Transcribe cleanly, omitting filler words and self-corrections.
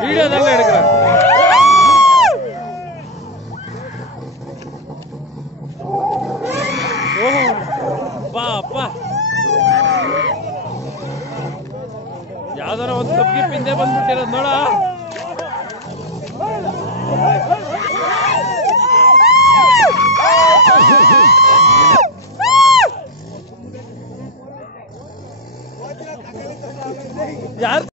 வீடியோதாங்க எடுக்கிறேன். ஓஹோ அப்பா அப்பா ಯಾವ್ದಾರ ಒಂದು ತಪ್ಪಿಗೆ ಪಿಂದೆ ಬಂದ್ಬಿಟ್ಟಿರೋದು ನೋಡ. ಯಾರು